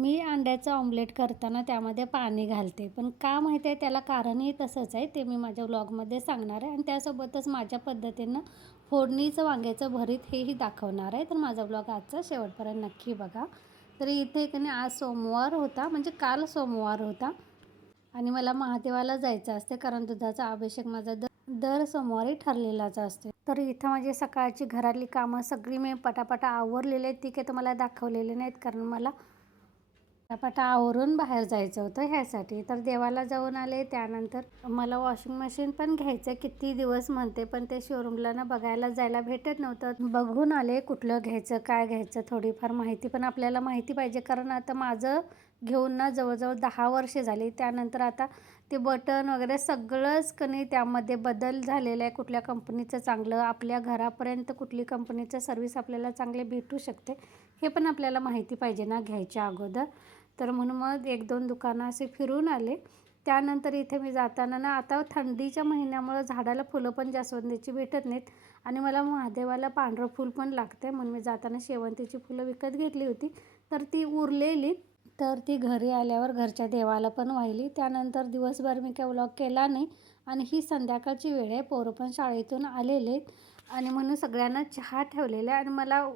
मी अंड्याचं omelette करताना त्यामध्ये पाणी घालते. पण का माहिती आहे त्याला कारणही तसंच आहे. ते मी माझ्या व्लॉगमध्ये सांगणार आहे. आणि त्यासोबतच माझ्या पद्धतीनं फोडणीचं वांग्याचं भरीत हेही दाखवणार आहे. तर माझा ब्लॉग आजचा शेवटपर्यंत नक्की बघा. तर इथे की नाही आज सोमवार होता. म्हणजे काल सोमवार होता. आणि मला महादेवाला जायचं असते. कारण दुधाचा अभिषेक माझा दर दर सोमवारी ठरलेलाच असते. तर इथं माझी सकाळची घरातली कामं सगळी मी पटापटा आवरलेली आहेत. ती काही तुम्हाला दाखवलेली नाहीत. कारण मला पटापटा आवरून बाहेर जायचं होतं ह्यासाठी. तर देवाला जाऊन आले. त्यानंतर मला वॉशिंग मशीन पण घ्यायचं. किती दिवस म्हणते पण ते शोरूमला ना बघायला जायला भेटत नव्हतं. बघून आले कुठलं घ्यायचं काय घ्यायचं थोडीफार माहिती पण आपल्याला माहिती पाहिजे. कारण आता माझं घेऊन ना जवळजवळ दहा वर्षे झाली. त्यानंतर आता ते बटन वगैरे सगळंच कणी त्यामध्ये बदल झालेला आहे. कुठल्या कंपनीचं चांगलं आपल्या घरापर्यंत कुठली कंपनीचं सर्विस आपल्याला चांगले भेटू शकते हे पण आपल्याला माहिती पाहिजे ना घ्यायच्या अगोदर. तर म्हणून मग एक दोन दुकानं असे फिरून आले. त्यानंतर इथे मी जाताना ना आता थंडीच्या महिन्यामुळं झाडाला फुलं पण जास्वंदीची भेटत नाहीत आणि मला महादेवाला पांढरं फूल पण लागतं आहे म्हणून मी जाताना शेवंतीची फुलं विकत घेतली होती. तर ती उरलेली. तर ती घरी आल्यावर घरच्या देवाला पण वाहिली. त्यानंतर दिवसभर मी काय व्लॉग केला नाही आणि ही संध्याकाळची वेळ आहे. पोरं पण शाळेतून आलेले आणि म्हणून सगळ्यांना चहा ठेवलेला आहे आणि मला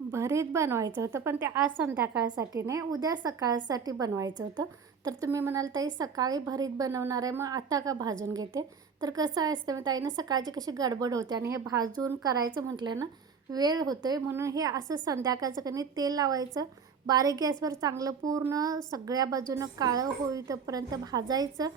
भरीत बनवायचं होतं पण ते आज संध्याकाळसाठी नाही उद्या सकाळसाठी बनवायचं होतं. तर तुम्ही म्हणाल ताई सकाळी भरीत बनवणार आहे मग आता का भाजून घेते? तर कसं असतं मग ताईनं सकाळची कशी गडबड होते आणि हे भाजून करायचं म्हटलं ना वेळ होतो आहे म्हणून हे असं संध्याकाळचं कधी तेल लावायचं बारीक गॅसवर चांगलं पूर्ण सगळ्या बाजूनं काळं होईपर्यंत भाजायचं.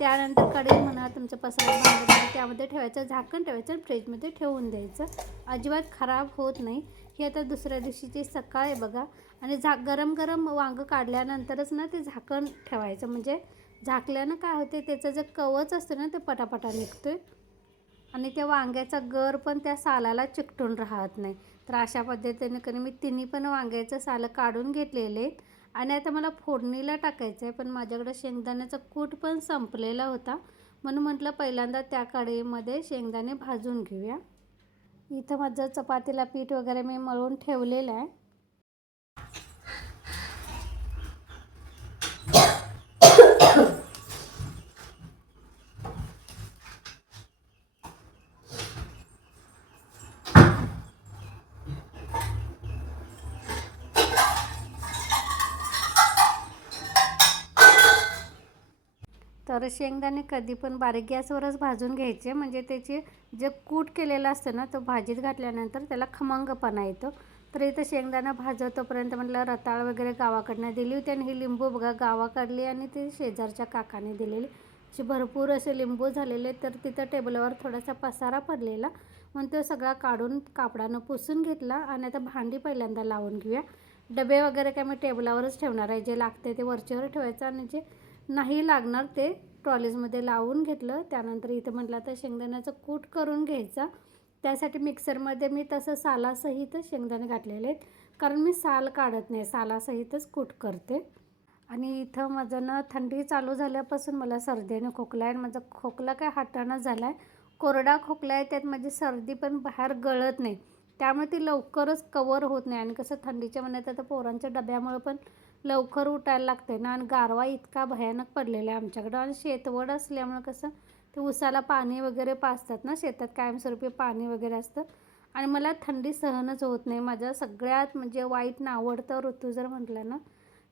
त्यानंतर कडेल म्हणा तुमचं पसरत भांडं त्यामध्ये ठेवायचं झाकण ठेवायचं आणि फ्रीजमध्ये ठेवून द्यायचं. अजिबात खराब होत नाही. ही आता दुसऱ्या दिवशीची सकाळ आहे बघा. आणि झा गरम गरम वांगं काढल्यानंतरच ना ते झाकण ठेवायचं. म्हणजे झाकल्यानं काय होते त्याचं जे कवच असतं ना ते पटापटा निघतो आहे आणि त्या वांग्याचा गर पण त्या सालाला चिकटून राहत नाही. तर अशा पद्धतीने कधी मी तिन्ही पण वांग्याचं सालं काढून घेतलेले आहेत. आणि आता मला फोडणीला टाकायचं आहे पण माझ्याकडं शेंगदाण्याचा कूट पण संपलेला होता. म्हणून म्हटलं पहिल्यांदा त्या कढईमध्ये शेंगदाणे भाजून घेऊया. इथं माझं चपातीला पीठ वगैरे मी मळून ठेवलेलं आहे. तर शेंगदाणे कधी पण बारीक गॅसवरच भाजून घ्यायचे. म्हणजे त्याचे जे कूट केलेलं असतं ना तो भाजीत घातल्यानंतर त्याला खमंगपणा येतो. तर इथं शेंगदाणा भाजवतोपर्यंत म्हटलं रताळ वगैरे गावाकडनं दिली होती आणि ही लिंबू बघा गावाकडली आणि ती शेजारच्या काकाने दिलेली. असे भरपूर असे लिंबू झालेले तर तिथं टेबलवर थोडासा पसारा पडलेला. म्हणून तो सगळा काढून कापडानं पुसून घेतला आणि आता भांडी पहिल्यांदा लावून घेऊया. डबे वगैरे काय मी टेबलावरच ठेवणार आहे. जे लागते ते वरच्यावर ठेवायचं आणि जे नाही लागणार ते ट्रॉलीजमध्ये लावून घेतलं. त्यानंतर इथं म्हटलं तर शेंगदाण्याचं कूट करून घ्यायचा. त्यासाठी मिक्सरमध्ये मी तसं सालासहित शेंगदाणे घातलेले आहेत. कारण मी साल काढत नाही सालासहितच कूट करते. आणि इथं माझं ना थंडी चालू झाल्यापासून मला सर्दीने खोकला आहे माझा खोकला काय हाटाणा झाला आहे कोरडा खोकला आहे त्यात माझी सर्दी पण बाहेर गळत नाही. त्यामुळे ती लवकरच कवर होत नाही आणि कसं थंडीच्या महिन्यात आता पोरांच्या डब्यामुळे पण लवकर उठायला लागते ना. आणि गारवा इतका भयानक पडलेला आहे आमच्याकडं. आणि शेतवड असल्यामुळं कसं ते उसाला पाणी वगैरे पाजतात ना शेतात कायमस्वरूपी पाणी वगैरे असतं. आणि मला थंडी सहनच होत नाही. माझं सगळ्यात म्हणजे वाईट नावडतं ऋतू जर म्हटलं ना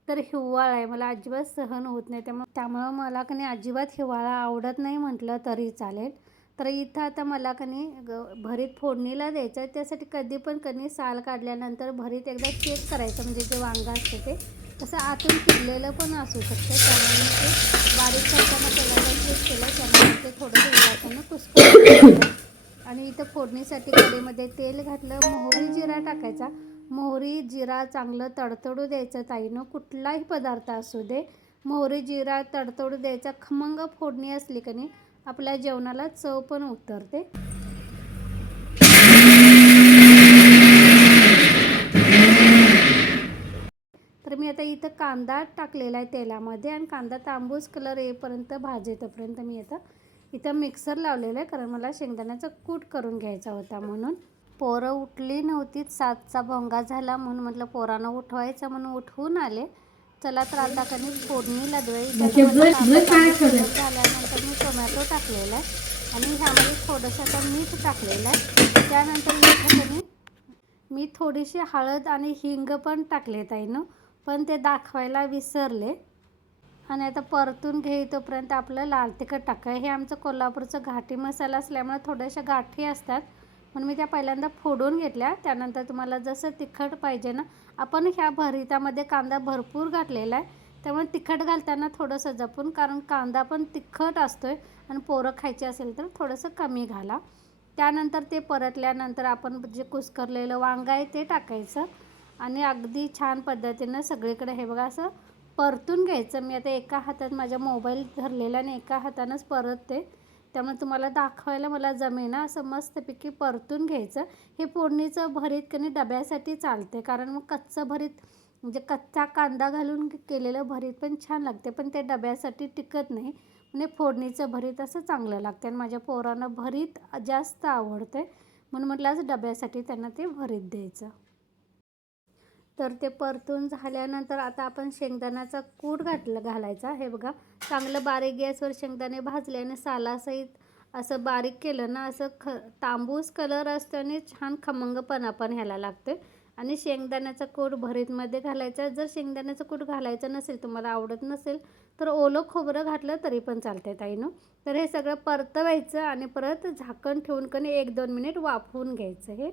तर हिवाळा आहे. मला अजिबात सहन होत नाही. त्यामुळं त्यामुळं मला कणी अजिबात हिवाळा आवडत नाही म्हटलं तरी चालेल. तर इथं आता मला कणी ग भरीत फोडणीला द्यायचं आहे त्यासाठी कधी पण कणी साल काढल्यानंतर भरीत एकदा चेक करायचं. म्हणजे जे वांगं असतं ते. असं आतून फिरलेलं पण असू शकतं. त्यामुळे ते बारीक करताना त्याला चेक केलं. त्यामुळे ते थोडं उलटानं कुसकरून आणि इथं फोडणीसाठी कढईमध्ये तेल घातलं. मोहरी जिरा टाकायचा. मोहरी जिरा चांगलं तडतडू द्यायचं ताईनं. कुठलाही पदार्थ असू दे. मोहरी जिरा तडतडू द्यायचा. खमंग फोडणी असली का नाही आपल्या जेवणाला चव पण उतरते तर मी आता इथं कांदा टाकलेला आहे तेलामध्ये आणि कांदा तांबूस कलर येईपर्यंत भाजेतपर्यंत मी आता इथं मिक्सर लावलेलं आहे कारण मला शेंगदाण्याचा कूट करून घ्यायचा होता म्हणून. पोरं उठली नव्हतीच सातचा भोंगा झाला म्हणून म्हटलं पोरानं उठवायचं म्हणून उठवून आले. चला तर आता कणी फोडणीला द्वे म्हणजे? झाल्यानंतर मी टोमॅटो टाकलेला आहे आणि ह्यामध्ये थोडंसं आता मीठ टाकलेलं आहे. त्यानंतर कणी मी थोडीशी हळद आणि हिंग पण टाकले ताईनं. पण ते दाखवायला विसरले. आणि आता परतून घेईतोपर्यंत आपलं लाल तिखट टाकाय हे आमचं कोल्हापूरचं घाटी मसाला असल्यामुळे थोड्याशा गाठी असतात. म्हणून मी त्या पहिल्यांदा फोडून घेतल्या. त्यानंतर तुम्हाला जसं तिखट पाहिजे ना आपण ह्या भरितामध्ये कांदा भरपूर घातलेला आहे. त्यामुळे तिखट घालताना थोडंसं जपून कारण कांदा पण तिखट असतो आहे आणि पोरं खायचे असेल तर थोडंसं कमी घाला. त्यानंतर ते परतल्यानंतर आपण जे कुस्करलेलं वांगं आहे ते टाकायचं. आणि अगदी छान पद्धतीनं सगळीकडे हे बघा असं परतून घ्यायचं. मी आता एका हातात माझ्या मोबाईल धरलेला आणि एका हातानंच परतते. त्यामुळे तुम्हाला दाखवायला मला जमेना. असं मस्तपैकी परतून घ्यायचं. हे फोडणीचं भरीत कधी डब्यासाठी चालते. कारण मग कच्चं भरीत म्हणजे कच्चा कांदा घालून केलेलं भरीत पण छान लागते. पण ते डब्यासाठी टिकत नाही. म्हणजे फोडणीचं भरीत असं चांगलं लागते. आणि माझ्या पोरांना भरीत जास्त आवडते. म्हणून म्हटलं आज डब्यासाठी त्यांना ते भरीत द्यायचं. तर ते परतून झाल्यानंतर आता आपण शेंगदाण्याचा कूट घातलं घालायचा. हे बघा चांगलं बारीक गॅसवर शेंगदाणे भाजले आणि सालासहित असं बारीक केलं ना असं ख तांबूस कलर असतो आणि छान खमंगपणा पण ह्याला लागते आणि शेंगदाण्याचा कूट भरीतमध्ये घालायचा. जर शेंगदाण्याचं कूट घालायचं नसेल तुम्हाला आवडत नसेल तर ओलं खोबरं घातलं तरी पण चालते ताईनं. तर हे सगळं परतवायचं आणि परत झाकण ठेवून कणी एक दोन मिनिट वाफवून घ्यायचं हे.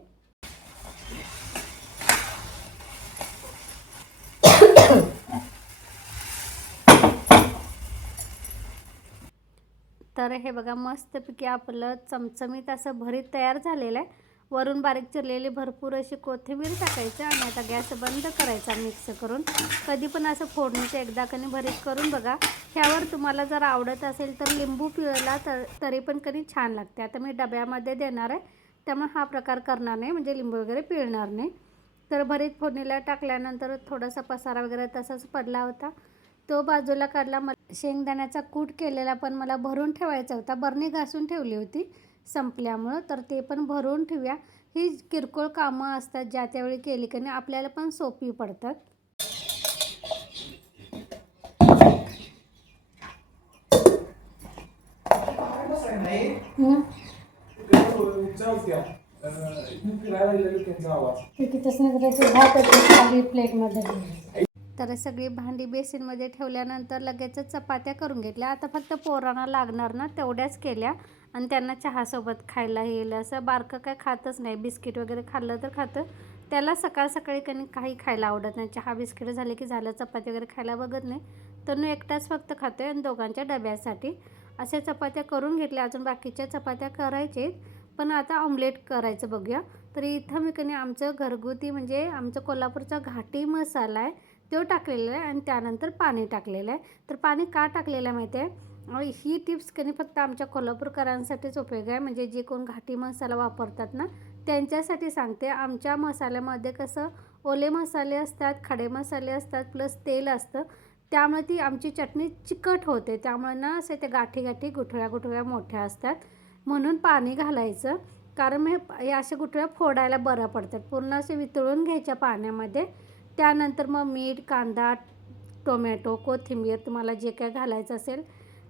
तर हे बघा मस्तपैकी आपलं चमचमीत असं भरीत तयार झालेलं आहे. वरून बारीक चिरलेली भरपूर अशी कोथिंबीर टाकायचं आणि आता गॅस बंद करायचा मिक्स करून. कधी पण असं फोडणीचं एकदा कणी भरीत करून बघा. ह्यावर तुम्हाला जर आवडत असेल तर लिंबू पिळला तर तरी पण कधी छान लागते. आता मी डब्यामध्ये देणार आहे. त्यामुळे हा प्रकार करणार नाही म्हणजे लिंबू वगैरे पिळणार नाही. तर भरीत फोडणीला टाकल्यानंतर थोडासा पसारा वगैरे तसाच पडला होता. तो बाजूला काढला. मला शेंगदाण्याचा कूट केलेला पण मला भरून ठेवायचा होता. बरणी घासून ठेवली होती संपल्यामुळं तर ते पण भरून ठेवूया. ही किरकोळ कामं असतात ज्या त्यावेळी केली की नाही आपल्याला पण सोपी पडतात? ते तिथंच नाही करायचं भाताचं खाली प्लेटमध्ये तर सगळी भांडी बेसिनमध्ये ठेवल्यानंतर लगेचच चपात्या करून घेतल्या. आता फक्त पोरांना लागणार ना तेवढ्याच केल्या. आणि त्यांना चहासोबत खायला येईल असं बारकं काय खातच नाही. बिस्किट वगैरे खाल्लं तर खातं. त्याला सकाळ सकाळी कधी काही खायला आवडत नाही. चहा बिस्किट झाले की झालं चपाती वगैरे खायला बघत नाही. तर मी एकटाच फक्त खातो आहे आणि दोघांच्या डब्यासाठी. अशा चपात्या करून घेतल्या. अजून बाकीच्या चपात्या करायचे पण आता ऑमलेट करायचं बघूया. तर इथं मी कधी आमचं घरगुती म्हणजे आमचं कोल्हापूरचा घाटी मसाला आहे. तो टाकलेला आहे आणि त्यानंतर पाणी टाकलेलं आहे. तर पाणी का टाकलेलं आहे माहिती आहे? ही टिप्स कधी फक्त आमच्या कोल्हापूरकरांसाठीच उपयोग आहे. म्हणजे जे कोण घाटी मसाला वापरतात ना त्यांच्यासाठी सांगते. आमच्या मसाल्यामध्ये कसं ओले मसाले असतात खडे मसाले असतात प्लस तेल असतं. त्यामुळे ती आमची चटणी चिकट होते. त्यामुळे ना असे ते गाठी गाठी गुठळ्या गुठळ्या मोठ्या असतात. म्हणून पाणी घालायचं. कारण हे अशा गुठळ्या फोडायला बरं पडतात. पूर्ण असे वितळून घ्यायच्या पाण्यामध्ये. त्यानंतर मग मीठ कांदा टोमॅटो कोथिंबीर तुम्हाला जे काय घालायचं असेल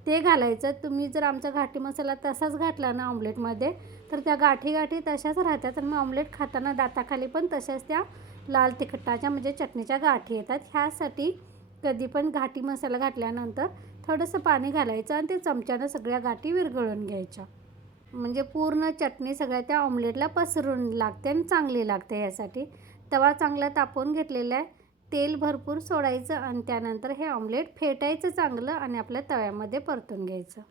ते घालायचं. तुम्ही जर आमचा घाटी मसाला तसाच घातला ना ऑमलेटमध्ये तर त्या गाठी गाठी तशाच राहतात. आणि मग ऑमलेट खाताना दाताखाली पण तशाच त्या लाल तिखटाच्या म्हणजे चटणीच्या गाठी येतात. ह्यासाठी कधी पण घाटी मसाला घातल्यानंतर थोडंसं पाणी घालायचं आणि ते चमच्यानं सगळ्या गाठी विरघळून घ्यायच्या. म्हणजे पूर्ण चटणी सगळ्या त्या ऑमलेटला पसरून लागते आणि चांगली लागते ह्यासाठी. तवा चांगला तापवून घेतलेला आहे. तेल भरपूर सोडायचं आणि त्यानंतर हे ऑमलेट फेटायचं चांगलं आणि आपल्या तव्यामध्ये परतून घ्यायचं.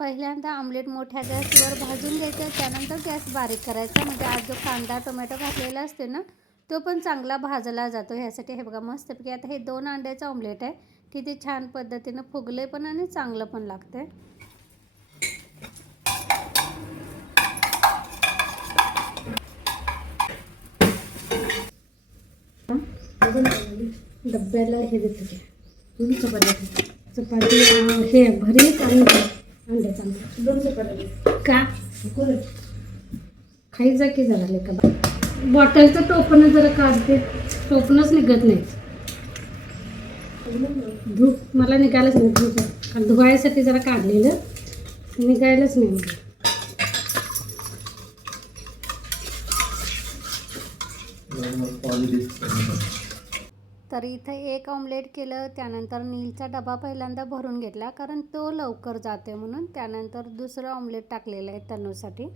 पहिल्यांदा ऑमलेट मोठ्या गॅसवर भाजून घ्यायचं. त्यानंतर गॅस बारीक करायचा. म्हणजे आज जो कांदा टोमॅटो घातलेला असते ना तो पण चांगला भाजला जातो. ह्यासाठी हे बघा मस्तपैकी. आता हे दोन अंड्याचं ऑमलेट आहे. किती छान पद्धतीनं फुगले पण आणि चांगलं पण लागतं आहे डब्याला हे देते ते दोन चपात्या चपाती अं, हे भरीत आणि अंड्याचा. दोन चपात्या का? कोण? खायचा की जरा लेका बॉटलचं टोपण जरा काढते. टोपणच निघत नाही. धूप मला निघायलाच नाही धूप. कारण धुवायसाठी जरा काढलेलं. निघायलाच नाही मला. तर इथं एक ऑमलेट केलं त्यानंतर नीलचा डबा पहिल्यांदा भरून घेतला कारण तो लवकर जाते म्हणून. त्यानंतर दुसरं ऑमलेट टाकलेलं आहे तनूसाठी.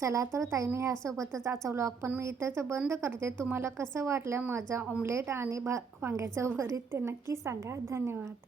चला तर ताईने ह्यासोबतच आजचा व्लॉग पण मी इथंच बंद करते. तुम्हाला कसं वाटलं माझा ऑमलेट आणि भा वांग्याचं वरीत ते नक्की सांगा. धन्यवाद.